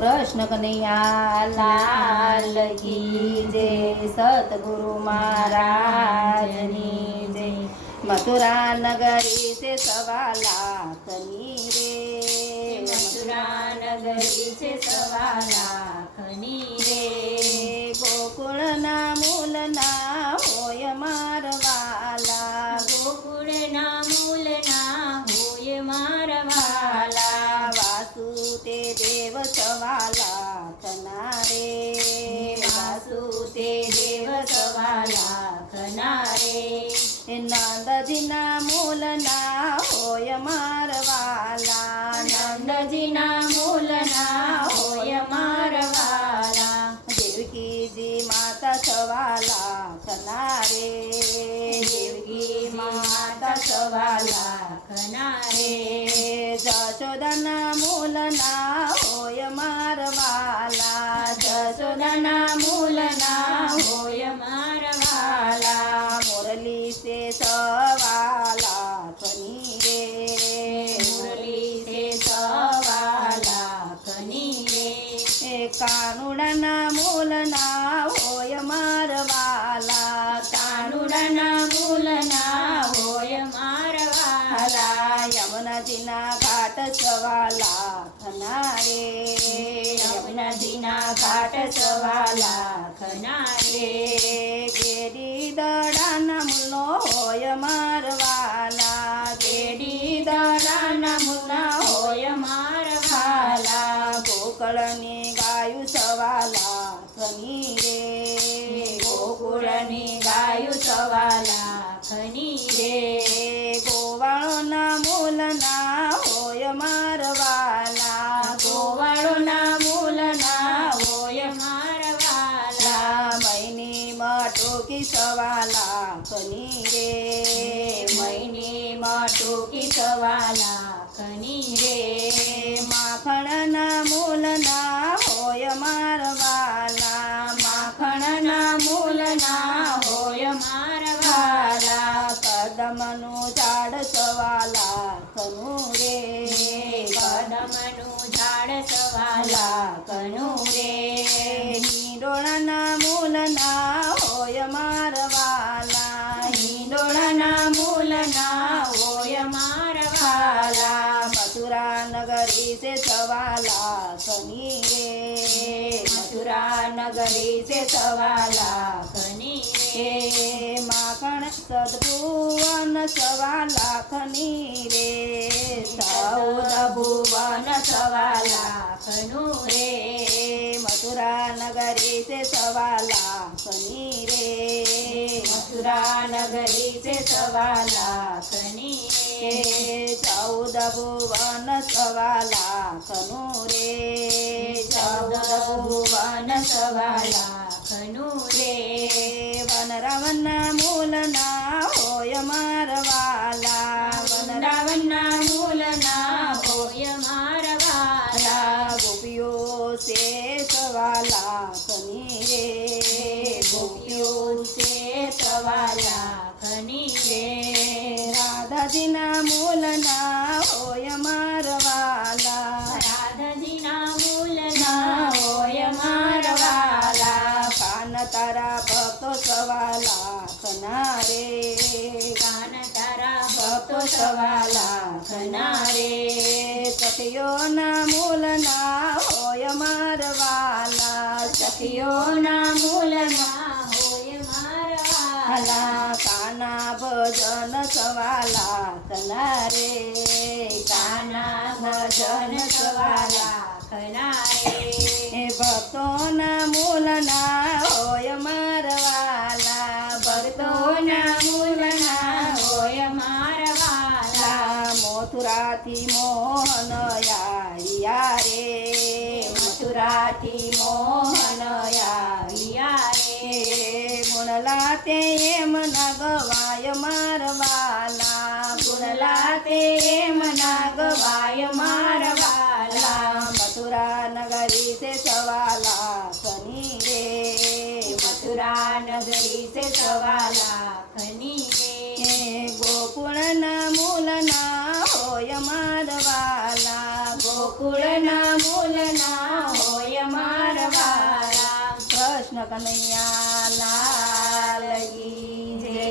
कृष्ण कन्हैया लाल की जय। सतगुरु महाराजनी जय। मथुरा नगरी से 1.25 लाख रे। मथुरा नगरी से 1.25 लाख रे। गोकुळना मूलना होय मारवाला। गोकुळना मूलना होय मारवाला। वासुदेव 1.25 लाख रे। वासुदेव 1.25 लाख रे। नंदजीना मूलना होय मारवाला। नंदजीना मूलना होय मारवाला। देवकीजी माता 1.25 लाख रे। देवकी माता 1.25 लाख रे। जशोदाना मूलना होय मारवाला। जशोदाना मूलना होय मारवाला। मुरली से 1.25 लाख रे। मुरली से 1.25 लाख रे। कानुडना मूलना होय मारवाला। कानुडना मूलना होय मारवाला। यमुनाजीना घाट 1.25 लाख रे। यमुनाजीना घाट 1.25 लाख रे। गेडी दडाना मुलो होय मारवाला। गेडी दडाना मुला होय मारवाला। गोकळनी गायू 1.25 लाख रे। गोकुळनी गायू 1.25 लाख रे। गोवाळोना मूलना होय मारवाला। गोवाळोना मूलना होय मारवाला। मैनी मटोकी 1.25 लाख रे। मैनी मटोकी 1.25 लाख रे। माखणना मूलना होय मारवाला। माखणना मूलना होय मारवाला। कदमनु झाड 1.25 लाख रे। कदमनु झाड 1.25 लाख रे। हिंडोळना मूलना होय मारवाला। हिंडोळना मूलना होय मारवाला। मथुरा नगरी से 1.25 लाख रे। मथुरा नगरी से 1.25 लाख रे। माखण सद्भुवन 1.25 लाख रे। 14 भुवन 1.25 लाख रे। मथुरा नगरी से 1.25 लाख रे। मथुरा नगरी से 1.25 लाख रे। 14 भुवन 1.25 लाख रे। 14 भुवन 1.25 लाख रे। वनरावना मूलना होय मारवाला। वनरावना मूलना होय मारवाला। गोपियो से 1.25 लाख रे। गोपियों से 1.25 लाख रे। राधाजीना मूलना होय मारवाला। राधाजीना मूलना होय मारवाला। कान तारा भक्तो 1.25 लाख रे। कान तारा भक्तो 1.25 लाख रे। सखियोना मूलना होय मारवाला। सखियोना मूलना होय मारवाला। काना भजन 1.25 लाख रे। काना भजन 1.25 लाख रे। भक्तोना मूलना होय मारवाला। भक्तोना मूलना होय मारवाला। मथुराથી મોહન આવ્યા રે। મથુરાથી મોહન આવ્યા રે। ગુણલા તે એમ ના ગવાય મારવાલા। ગુણલા તે એમ ના ગવાય મારવાલા। મથુરા નગરી से 1.25 લાખ રે। મથુરા નગરી से 1.25 લાખ રે। ગોકુળના મૂલના હોય મારવાલા। ગોકુળ એના મૂલ ના હોય મારવાલા. કૃષ્ણ કનૈયા લાલ કી જય.